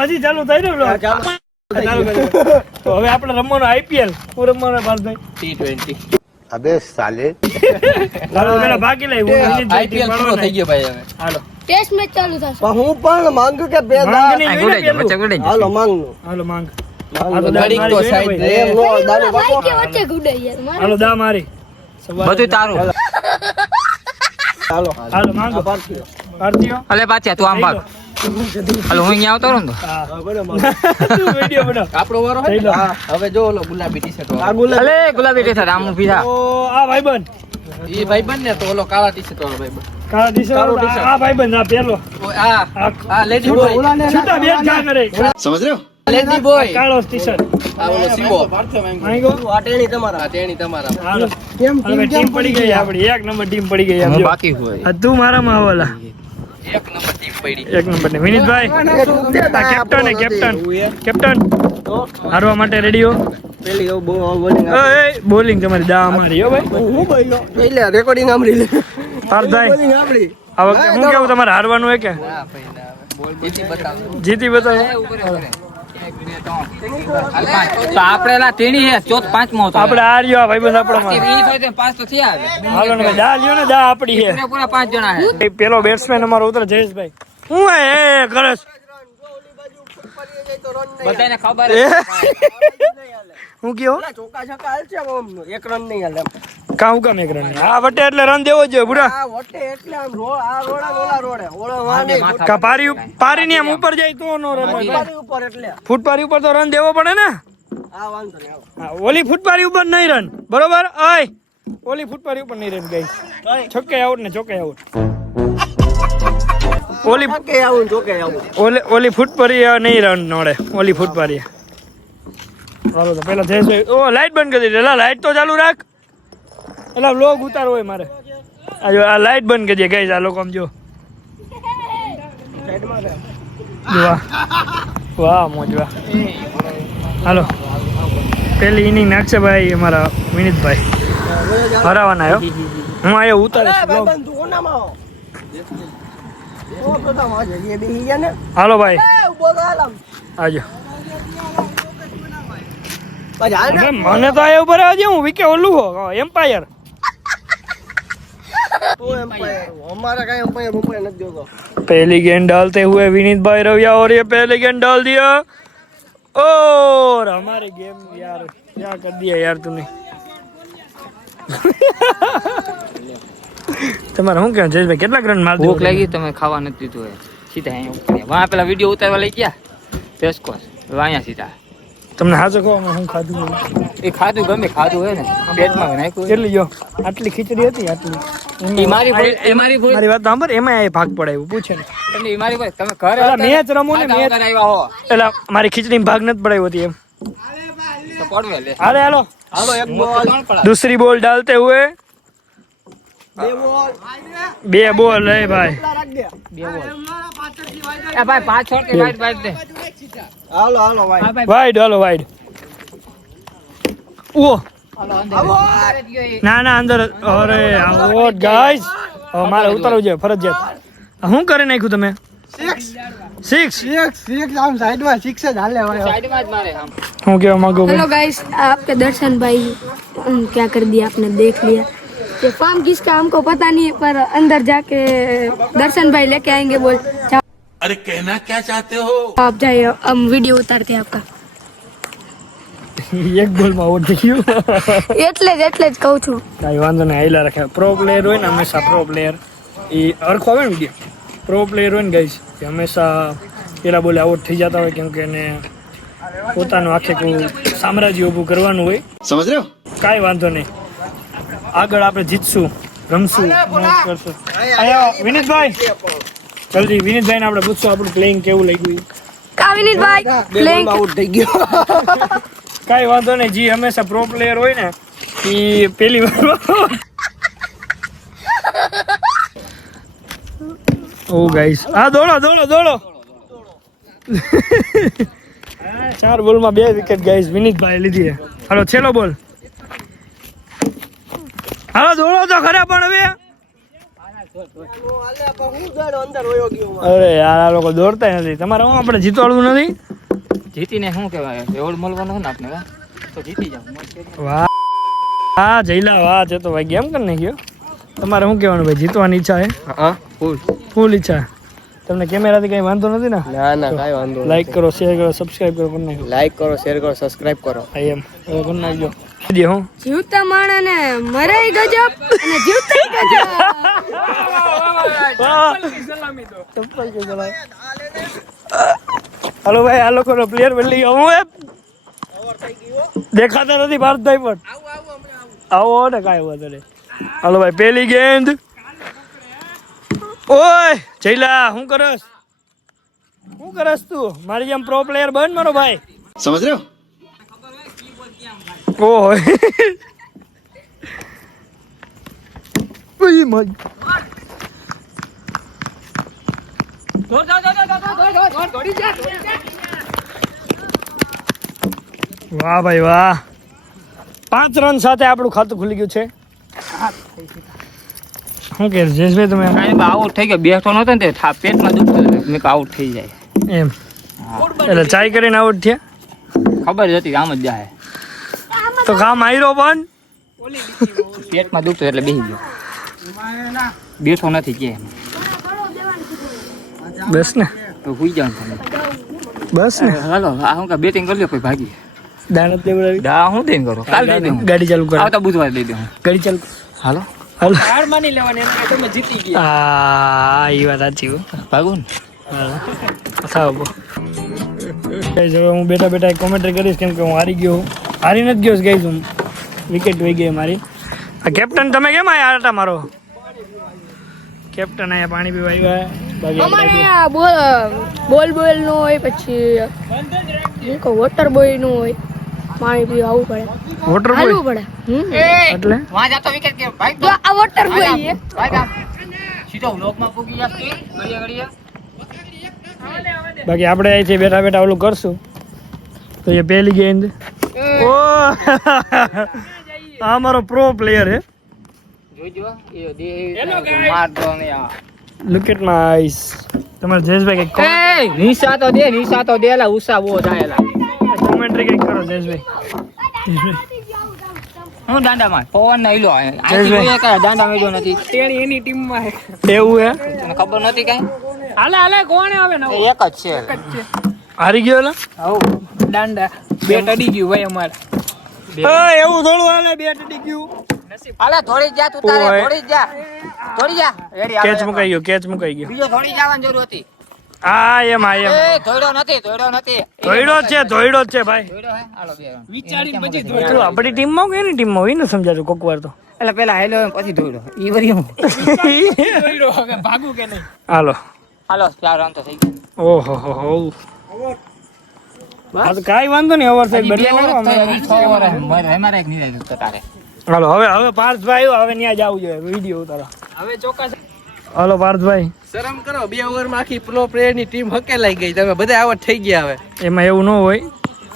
પછી ચાલુ થાય ને બ્લો. તો હવે આપણે રમવાનું IPL. હું રમવાનો ભારતભાઈ T20. अबे साले હાલો પેલા ભાગી લઈ. IPL પૂરો થઈ ગયો ભાઈ હવે. હાલો ટેસ્ટ મેચ ચાલુ થશે. હું પણ માંગુ કે બે માંગ નહીં હોય ને વચ્ચે પેલું. ગુડે હાલો માંગનું હાલો માંગ. ઘડીક તો સાઈડ રે. એમ નો દારૂ બાપો ભાઈ કે વચ્ચે ગુડે યાર મારે. હાલો દા મારી. બધું તારું. હાલો હાલો માંગો. પાર્થિવ ભારતીયો. અલે પાછા તું આમ ભાગ. હાલો હું અહીંયા આવતો રહું ને તો. હા વિડિયો બનાવ. આપણો વારો થઈ લો. હવે જો ઓલો ગુલાબી ટી-શર્ટ વાળો. આ ગુલાબ અલે ગુલાબી ટી-શર્ટ આમ ઊભી થા. તો આ ભાઈબંધ ઈ ભાઈબંધ ને તો ઓલો કાળા ટી-શર્ટ વાળો ભાઈબંધ. કાળા ટી-શર્ટ આ ભાઈબંધ આ પેલો આ લેડી બોય. છૂટા બે જા કરે. Lady boy. કાળો ટી-શર્ટ. આ ઓલો સીબો. માંગો. આ ટેણી તમારા આ તેણી તમારા. હાલો હવે ટીમ પડી ગઈ આપણી. એક નંબર ટીમ પડી ગઈ આમ હું જો. બાકી હોય. આ તું મારામાં આવેલા. એક નંબર ટીમ પડી. એક નંબર ને વિનીતભાઈ આ કેપ્ટન હે કેપ્ટન હારવા માટે રેડી હો. પેલી બહુ બોલિંગ એ બોલિંગ તમારી દા અમારી હો ભાઈ. હું બોલ્યો એટલે રેકોર્ડિંગ સાંભળી લે પાર્થભાઈ બોલિંગ સાંભળી આ વખતે હું કેવું તમારે હારવાનું હે કે ના ભાઈ ના. બોલ જીતી બતાવ. જીતી બતાવો. ઉપર ઉપર. 1 2 3 તો આપણે લા તેણી હે ચોથ પાંચમો હતો. આપણે હાર્યો આ ભાઈબંધ આપણામાં. ઈ થાય તો 5 તો થયા હવે. હાલો ને ભાઈ દા લ્યો ને દા આપડી હે. પૂરા 5 જણા હે. એ પેલો બેટ્સમેન અમારો ઉતરે જયેશભાઈ. હું એ કરસ બધાને ખબર એ હે. હું કયો ચોકા છક્કા હાલ છે આમ એક રન નહીં હાલે કામ કામ એક રન આ વટે એટલે રન દેવો જોઈએ બુડા. આ વટે એટલે આમ આ રોડા ઓલા રોડે ઓલા વાને કા પારી ની આમ ઉપર જાય તો નો રન હોય. ફૂટપારી ઉપર એટલે ફૂટ પારી ઉપર તો રન દેવો પડે ને. આ વાંધો નહીં આવો હા, ઓલી ફૂટપારી ઉપર નહીં રન બરોબર. ઓય ઓલી ફૂટપારી ઉપર નહીં રન ગઈ. છક્કે આઉટ ને ચોકે આઉટ. ઓલી કે આવું જોકે આવું ઓલી ફૂટપારી નહીં રન નડે. ઓલી ફૂટપારી ચાલો તો પેલા જયેશભાઈ ઓ લાઈટ બંધ કરી દે. લાઈટ તો ચાલુ રાખ. એટલે વ્લોગ ઉતારો હોય મારે. આ લાઈટ બંધ કરી દે ગઈ આ લોકો આમ જો. વાહ વાહ મોજ વાહ. હાલો પેલી ઇનિંગ નાખશે ભાઈ અમારા વિનીતભાઈ. હરાવાના આવ્યો હું આવ્યો ઉતારીશ vlog. બંધ તું કોનામાં આવો ઓ પ્રથમ આજે એ બેહી ગયા ને હાલો ભાઈ એ ઉભો તો હાલ આમ આજો. પછી હાલ ને મને તો આ ઉપર આવજે હું વિકે ઓલું હો એમ્પાયર. તું એમ્પાયર हमारा का एम्पायर मुंबई નથી જોતો पहली गेंद डालते हुए विनीत भाई रविया और ये पहली गेंद डाल दिया और हमारी गेम यार क्या कर दिया यार तूने. તમારે શું કેવું જયેશભાઈ કેટલા રન માર ભૂખ લાગી તમે ખાવા નથી દીધું હે. સીધા અહીંયા ઉતર્યા. વાં પેલા વિડિયો ઉતારવા લઈ ગયા રેસકોર્સ. હવે અહીંયા સીધા. તમને હાજર કહો હું ખાધું એ ખાધું ગમે ખાધું હે ને પેટમાં નાખ્યું. કેટલી જો આટલી ખીચડી હતી આટલી. ઈ મારી ભૂલ- એ મારી ભૂલ. મારી વાત સાંભળ એમાં એ ભાગ પડાયું પૂછે ને. તમને ઈ મારી ભૂલ. તમે ઘરે પેલા હતા ને? મેચ રમો ને આ મેચ વગર આવ્યા હો એટલે મારી ખીચડીમાં ભાગ નથી પડાયો હતી એમ. તો પડવે લે. હાલે હાલો હાલો એક બોલ કોણ પડાવે? दूसरी बॉल डालते हुए બે બોલ बे बॉल है भाई. રાખ દે એ ભાઈ પાછળ કે વાઈડ વાઈડ દે. હાલો હાલો ભાઈ હા ભાઈ वाइड हालो वाइड. ओ હાલો અંદર. ના ના અંદર અરે વોટ ગાઈસ હવે મારે ઉતારવું છે ફરજિયાત. શું કરી નાખ્યું તમે 6 સિક્સ આમ સાઈડમાં સિક્સ જ હાલે ભાઈ સાઈડમાં જ મારે આમ. હું કેવા માંગુ हेलो गाइस आपके दर्शन भाई क्या कर दिया आपने देख लिया ये फार्म किसका हमको पता नहीं है पर अंदर जाके दर्शन भाई लेके आएंगे बोल जाओ। अरे कहना क्या चाहते हो आप जाइए हम वीडियो उतारते हैं आपका એક બોલમાં આઉટ થઈ ગયું. એટલે જ કહું છું કાંઈ વાંધો નહીં હાઈલા રાખે. પ્રો પ્લેયર હોય ને હંમેશા પ્રો પ્લેયર એ અરખો આવે ને વિડીયો પ્રો પ્લેયર હોય ને ગાઈસ કે હંમેશા પેલા બોલે આઉટ થઈ જતા હોય કેમ કે એને પોતાનું આખે કોઈ સામ્રાજ્ય ઊભું કરવાનું હોય. समझ रहे हो કાંઈ વાંધો નહીં આગળ આપણે જીતશું રમશું મોજ કરશું. અહીંયા વિનીતભાઈ જલ્દી વિનીતભાઈને આપણે પૂછશું આપણું પ્લેઇંગ કેવું લાગ્યું. કા વિનીત ભાઈ બે બોલમાં આઉટ થઈ ગયો કાંઈ વાંધો નહીં જી હંમેશા પ્રો પ્લેયર હોય ને એ પેલી વાર ઓ ગાઈસ હા દોડો દોડો દોડો 4 બોલમાં 2 વિકેટ ગાઈસ વિનીતભાઈ લીધી છે. હાલો છેલ્લો બોલ હાલો દોડો તો ખરા પણ હવે હું ગયો અંદર વયો ગયો હું. અરે યાર આ લોકો દોડતા નથી. તમારે હું આપણે જીતવાડવું નથી? જીતીને શું કહેવાય એવોર્ડ મળવાનો છે ને આપણે વાહ. તો જીતી જાવ વાહ હા જયલા વાહ છે તો ભાઈ ગેમ કરી નાખ્યો. તમારે શું કહેવાનું ભાઈ? જીતવાની ઈચ્છા છે? હા ફૂલ. ફૂલ ઈચ્છા. તમને કેમેરાથી કઈ વાંધો નથી ને? ના ના કાંઈ વાંધો નહીં. લાઈક કરો, શેર કરો, સબસ્ક્રાઇબ કરો, કરી નાખો. લાઈક કરો, શેર કરો, સબસ્ક્રાઇબ કરો. આઈ એમ હવે કરી નાખજો. દે હું જીવતા માણસને મરાય ગજબ અને જીવતા ગજબ. ચપ્પલ કે ચલાય. હાલો ભાઈ આ લોકોનો પ્લેયર બદલી ગયો. હું દેખાતા નથી ભારતભાઈ પણ. આવો ને કાંઈ વાંધો નહીં. હાલો ભાઈ પેલી ગેંદ. ઓય જયલા શું કરસ? શું કરસ તું? મારી જેમ પ્રો પ્લેયર બન મારો ભાઈ. समझ रहे हो? ઓય ઓય મજ વાહ ભાઈ વાહ. 5 રન સાથે આપણું ખાતું ખુલી ગયું છે. શું કે જયેશભાઈ તમે? આઉટ થઈ ગયો. બેઠો નતો ને તે પેટમાં દુખતું હતું. મેં આઉટ થઈ જાય એમ એટલે ચાય કરીને આઉટ થયા? ખબર જ હતી આમ જ જાય. તો કામ આયરો પણ પેટમાં દુખતું એટલે બેસી ગયો. બેઠો નથી કે બસ ને તો હુઈ જાવ તમે. બસ ને હાલો આ હું કા બેટિંગ કરી લ્યો પછી ભાગી. દાણત દેવડાવી દા હું દઈને કરો કાલ દઈ દઉં. ગાડી ચાલુ કરો. આવતા બુધવારે દઈ દઉં. ગાડી ચાલુ હાલો હાલો. હાર માની લેવાની એમ કે તમે જીતી ગયા. આ ઈ વાત સાચી હો. ભાગું ને થાવ હવે હું બેઠા બેઠા કોમેન્ટ્રી કરીશ કેમ કે હું હારી ગયો. હારી નથી ગયો ગઈ હું. વિકેટ વહી ગઈ મારી. આ કેપ્ટન તમે કેમ આયા આટા મારો? કેપ્ટન અહીંયા પાણી પીવા આવ્યા. બાકી અમારે અહીંયા બોલ નો હોય પછી શું કહું વોટર બોય નું હોય. પાણી પીવા આવવું પડે, વોટર હાલવું બોય પડે. એટલે વાં જાતો વિકેટ કે ભાઈ તો આ વોટર બોય છે. ભાઈ સીધો વ્લોગમાં પૂગી જશે ઘડિયા ઘડિયા. બાકી આપણે અહીંથી બેઠા બેઠા ઓલું કરશું. તો એ પહેલી ગેંદ. ઓ આ મારો પ્રો પ્લેયર હે. જોજો એ દે માર દો ને આ લુક એટ માય આઈસ. તમારે જયેશભાઈ કઈક એ નિશા તો દે લા ઉસા બહુ જાયેલા. કોમેન્ટ્રી કઈક કરો જયેશભાઈ. હું દાંડામાં પવન ના ઈલો આથી જયેશભાઈ. જોઈએ કે દાંડા મેળ્યો નથી. તેણી એની ટીમમાં છે. એવું હે? તને ખબર નથી કઈ? હાલે હાલે કોણે આવે ને એક જ છે. હારી ગયો એલા? હવ દાંડા બેટ અડી ગયું ભાઈ અમારે. એવું થોડું હાલે બેટ અડી ગયું. હાલે થોડી જા તું તારે ઓય. થોડી જા રેડી કેચ મુકાઈ ગયો કેચ મુકાઈ ગયો. બીજો થોડી જવાની જરૂર હતી. આ એમ એ ધોડ્યો નથી ધોઈડો જ છે ધોઈડો જ છે ભાઈ. ધોડ્યો હે હાલો બે run. વિચારીને પછી તો આપણી ટીમમાં કે એની ટીમમાં હોય ને સમજાતું કોક વાર તો. એટલે પેલા હેલો પછી ધોડ્યો ઈ વરી હું જોઈ હવે ભાગું કે નહીં. હાલો. હાલો 4 રન તો થઈ ગયા. ઓહો હો હો. આ તો કાંઈ વાંધો નહીં ઓવર સાઈડ બદલે હજી 6 ઓવર અમારે એક નહીં તો તારે. હાલો હવે પાર્થભાઈ આવ્યો હવે ત્યાં જવું જોઈએ વિડીયો ઉતારો. હવે ચોક્કસ હાલો પાર્થભાઈ. શરમ કરો 2 ઓવરમાં આખી પ્રો પ્લેયર ની ટીમ હકેલાઈ ગઈ. તમે બધા આઉટ થઈ ગયા. હવે એમાં એવું ન હોય.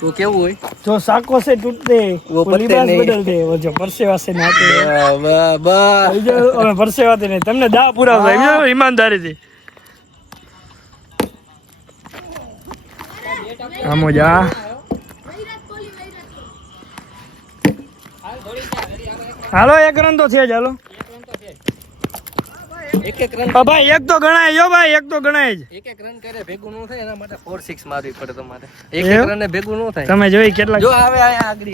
તો કેવું હોય? જો સાકો સે તૂટતે વો वो पत्ते लिबास नहीं। बदलते वो जो परसेवा से नाते બસ जो અમે પરસેવાથી નહીં તમને દા પૂરા થાય ઈમાનદારીથી. આમો જા. હાલો એક રન તો છે જ હાલો. એક રન હા ભાઈ એક તો ગણાય જો ભાઈ એક તો ગણાય જ. એક રન કરે ભેગું ન થાય એના માટે 4-6 મારવી પડે તમારે. એક એમ? રન ભેગું ન થાય. તમે જોઈ કેટલાક જો આવે આયા આગળ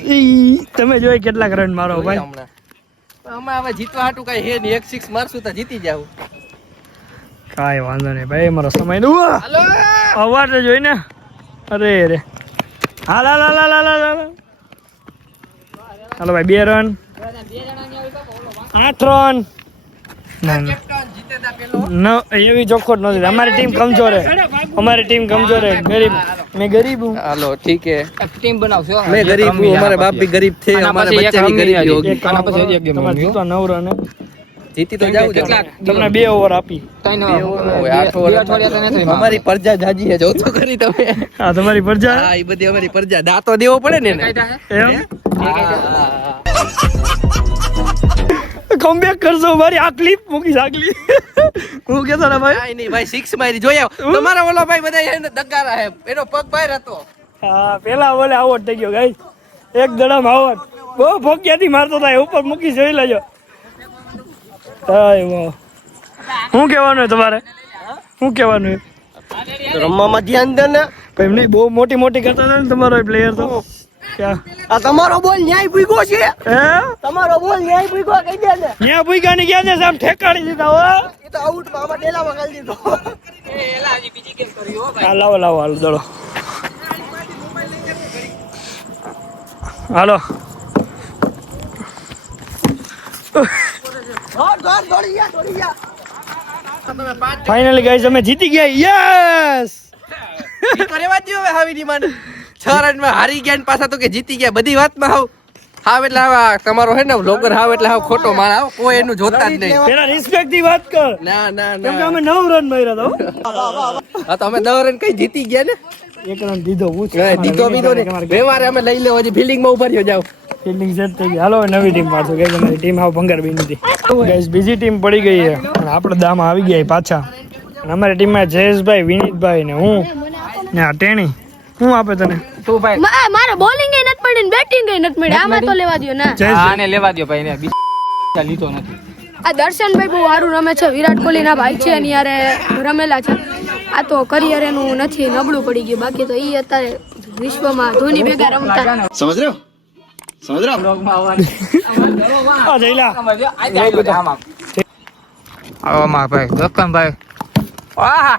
તમે જોઈ કેટલાક રન મારો ભાઈ. હમણાં અમે હવે જીતવા હાટું કઈ હે નહીં. 1 6 મારશું તો જીતી જાવ. કાંઈ વાંધો નહીં ભાઈ મારો સમય દઉં હાલો અવાજ જોઈ ને. અરે રે હાલ હાલ હાલ હાલ હાલ હાલ. હાલો ભાઈ 2 રન 8 રન. ના ના જીતેતા પેલો ન એવી ચોખ્ખોટ નથી. અમારી ટીમ કમજોર હે. અમારી ટીમ કમજોર હે. ગરીબ मैं गरीब हूँ. હાલો ઠીક है. ટીમ બનાવશો मैं गरीब हूँ. हमारे बाप भी गरीब थे. हमारे बच्चे भी गरीब ही होगी. આના પછી એક ગેમ તમારે જીતવા 9 રન હે. જીતી તો જાવ તમને 2 ઓવર આપી. અમારી પ્રજા જાજી હે. જો તો કરી તમે. હા તમારી પ્રજા હા એ બધી અમારી પ્રજા. દાંતો દેવો પડે ને એને. એમ કમબેક કરશો મારી આ ક્લિપ મૂકીશ આગલી હું કેતો ને ભાઈ કાઈ નહીં ભાઈ 6 મારી જોઈ આવ તમારા ઓલો ભાઈ બધા એને દગારા હે એનો પગ બહાર હતો હા પેલા ઓલે આવટ થઈ ગયો ગાઈસ એક દડામાં આવટ બહુ ફોક્યાથી મારતો થાય ઉપર મૂકી જોઈ લેજો હાય વાહ શું કહેવાનું હે તમારે શું કહેવાનું હે રમવામાં ધ્યાન દે ને ભાઈ નહીં બહુ મોટી મોટી કરતા હતા ને તમારો પ્લેયર તો ક્યાં આ તમારો બોલ ન્યાય ભૂગ્યો છે હે તમારો બોલ ન્યાય ભૂગ્યો કહી દે ને ન્યા ભૂઈગાની ગયા છે આમ ઠેકાડી દીધા હો એ તો આઉટ માં આમાં ડેલામાં ગાલી દીધો હા લાવો લાવો હાલો દડો હાલો દોડી ગયા ફાઇનલી ગાઈસ અમે જીતી ગયા યસ ઈ તો રેવા દ્યો હવે હાવીની માને 6 રનમાં હારી ગયા ને પાછા તો કે જીતી ગયા બધી વાતમાં હાવ એટલે આવા તમારો હે ને વ્લોગર હાવ એટલે હાવ ખોટો માણ હાવ કોઈ એનું જોતા જ નહીં પેલા રિસ્પેક્ટ થી વાત કર ના ના કેમ કે ના અમે 9 રન માર્યા આ તો અમે 9 રન કઈ જીતી ગયા ને તો એક રન દીધો પૂછ દીધો બીધો ને બે વાર અમે લઈ લેવો હજી ફિલ્ડિંગ માં ઉભા રહ્યો જાવ ફિલ્ડિંગ સેટ થઈ ગઈ હાલો હવે નવી ટીમ પાછો કે અમારી ટીમ હાવ ભંગાર બની હતી ગાઈસ બીજી ટીમ પડી ગઈ છે અને આપણે દામ આવી ગયા પાછા અને અમારી ટીમમાં જયેશભાઈ વિનીતભાઈ ને હું ને આ ટેણી હું આપે તને તું ભાઈ મારે બોલિંગ એ નથી પડી ને બેટિંગ એ નથી મળી આમાં તો લેવા દ્યો ના આને લેવા દો ભાઈ ને લીધો નથી આ દર્શનભાઈ બહુ સારું રમે છે વિરાટ કોહલી ના ભાઈ છે એની યારે રમેલા છે આ તો કરિયર એનું નથી નબળું પડી ગયું બાકી તો ઈ અત્યારે વિશ્વમાં ધોની ભેગા રમતા समझ रहे हो समझ रहे हो આ જઈલા આવો ભાઈ ગોકમભાઈ વાહ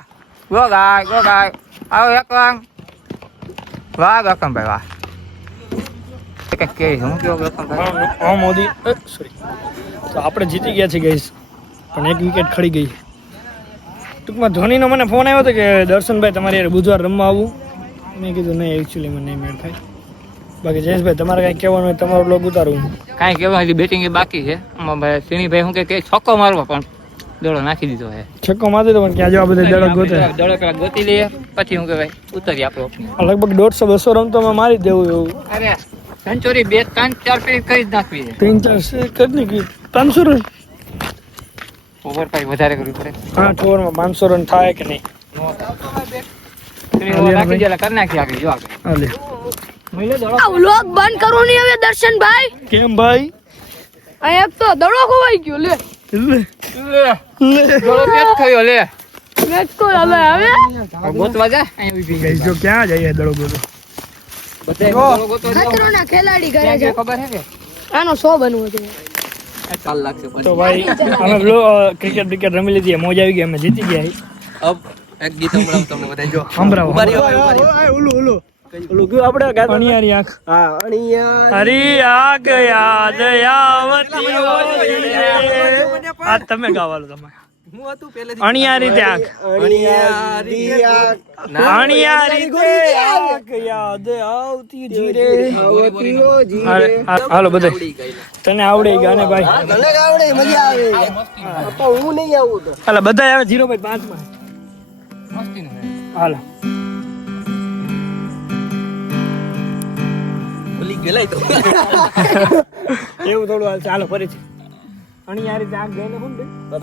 ગોગાય આવો એક વાંગ વાહ ગોકમભાઈ વાહ કે હું કેવો ગોકમભાઈ હા મોદી સોરી તો આપણે જીતી ગયા છીએ ગાઈસ પણ એક વિકેટ ખડી ગઈ ટૂંકમાં ધોનીનો મને ફોન આવ્યો હતો કે દર્શનભાઈ તમારે યાર બુધવાર રમવા આવું મેં કીધું નહીં એકચ્યુઅલી મને નહીં મેળ થાય બાકી જયેશભાઈ તમારે કાંઈ કહેવાનું હોય તમારો લોગ ઉતારું કાંઈ કહેવા હજી બેટિંગ એ બાકી છે ભાઈ સિણીભાઈ શું કે છક્કો મારવો પણ દડો નાખી દીધો છે છક્કો મારી દો પણ ક્યાં જો આ બધા દડો ગોતે દડો પેલા ગોતી લઈએ પછી હું કે ભાઈ ઉતારી આપણે ઓપનિંગ લગભગ 150-200 રન તો મારી જ દેવું એવું અરે સેન્ચુરી 2 3 4 ફેરી કરી જ નાખવી છે 3-4 કરી નાખી 500 રન ઓવર પાઈ વધારે કરવી પડે 8 ઓવરમાં 500 રન થાય કે નહીં નાખી દેલા કરી નાખી આગળ જો આગળ હાલે આ વ્લોગ બંધ કરો નહીં હવે દર્શનભાઈ કેમ ભાઈ આ એક તો દડો ખોવાઈ ગયો લે દડો પેટ થયો લે મેચ તો હવે હવે ગોતવા જા અહીં ઊભી ગાઈસ જો ક્યાં જઈએ દડો ગોતો ખતરોના ખેલાડી કરે છે ખબર છે કે આનો 100 બનવો છે કાલ લાગશે તો ભાઈ અમે ક્રિકેટ રમી લીધી મોજ આવી ગઈ અમે જીતી ગયા અબ એક ગીત સંભળાવ તમે બધા જો સંભળાવો ઉભા રહ્યો ઓલું ગયું આપણે અણિયારી આંખ હા અણિયા હરી આગ યાદ આવતી આ તમે ગાવાલો તમે હું હતું પહેલેથી અણિયારી તે આંખ અણિયારી તે આંખ યાદ આવતી ધીરે હાલો બધા તને આવડે ગાને ભાઈ મને આવડે મજા આવે પણ હું નહીં આવું તો હાલો બધા આવે 0/5 માં મસ્તી નું હાલો ભૂલી ગયેલા તો એવું થોડું હાલ ચાલો ફરીથી અણિયારી તે આંખ ગઈને કોણ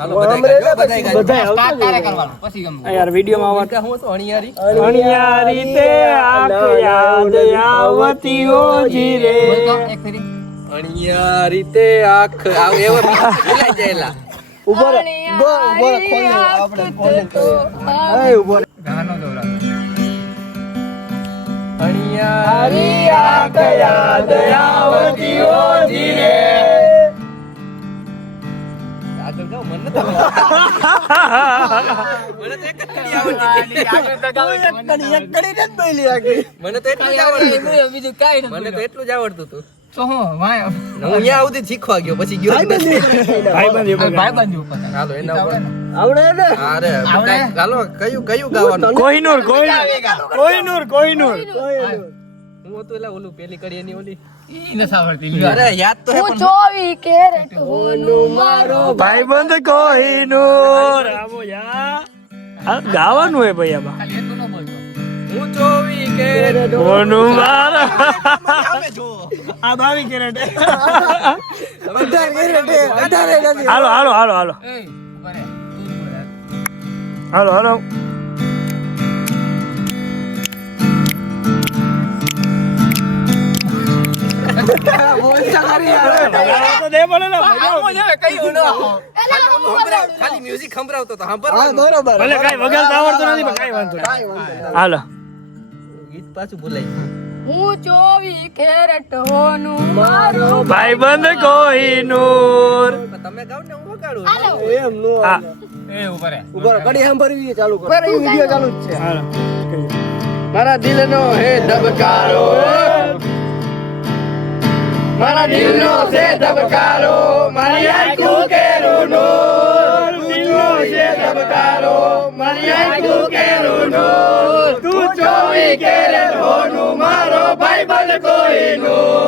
હાલો બધાય સ્ટાર્ટ તારે કરવાનું પછી ગમ યાર વિડિયોમાં આવવા હું તો અણિયારી અણિયારી તે આંખ યાદ આવતી ઓ ધીરે એક ફેરી અણિયારી તે આંખ આવ એવો ભૂલાઈ જાયલા ઉપર ગાનો દોરા અણિયારી આંખ યાદ આવતી ઓ ધીરે આગળ જાઓ મને તો મને તો એક જ કડી આવડતી મને તો એટલું જ આવડતું બીજું કાઈ મને તો એટલું જ આવડતું હતું તો હું વાય હું અહીંયા સુધી શીખવા ગયો પછી ગયો જ નથી. ભાઈબંધી ઉપર હાલો એના ઉપર આવડે ને અરે હાલો કયું ગાવાનું કોહિનૂર હું હતું એલા ઓલું પેલી કડી એની ઓલી ઈ ન સાવડતી અરે યાદ તો હે હું પણ 24 કેરેટ હોનું મારો ભાઈબંધ કોહિનૂર આવો યા આ ગાવાનું હે ભાઈ આમાં ખાલી એટલું ન બોલતો હું 24 કેરેટ કોનું મારા આવે આ 22 કેરેટ હાલો હાલો હાલો હાલો હાલો હાલો તો દે બોલે ને ખાલી મ્યુઝિક સંભળાવતો તો સાંભળવાનું. ભલે કાઈ વગાડતા આવડતું નથી પણ કાઈ વાંધો નહીં હાલો ગીત પાછું ભૂલાય. હું 24 કેરેટ હોનું મારો ભાઈબંધ કોહિનૂર તમે ગાવ ને હું વગાડું. હા હાલો મારા દિલનો હે ધબકારો, મારા દિલનો છે ધબકારો, મારી આંખો કેરું નૂર, દિલનો છે ધબકારો, મારી આંખો કેરું નૂર, તું 24 કેરેટ હોનું મારો ભાઈબંધ કોહિનૂર.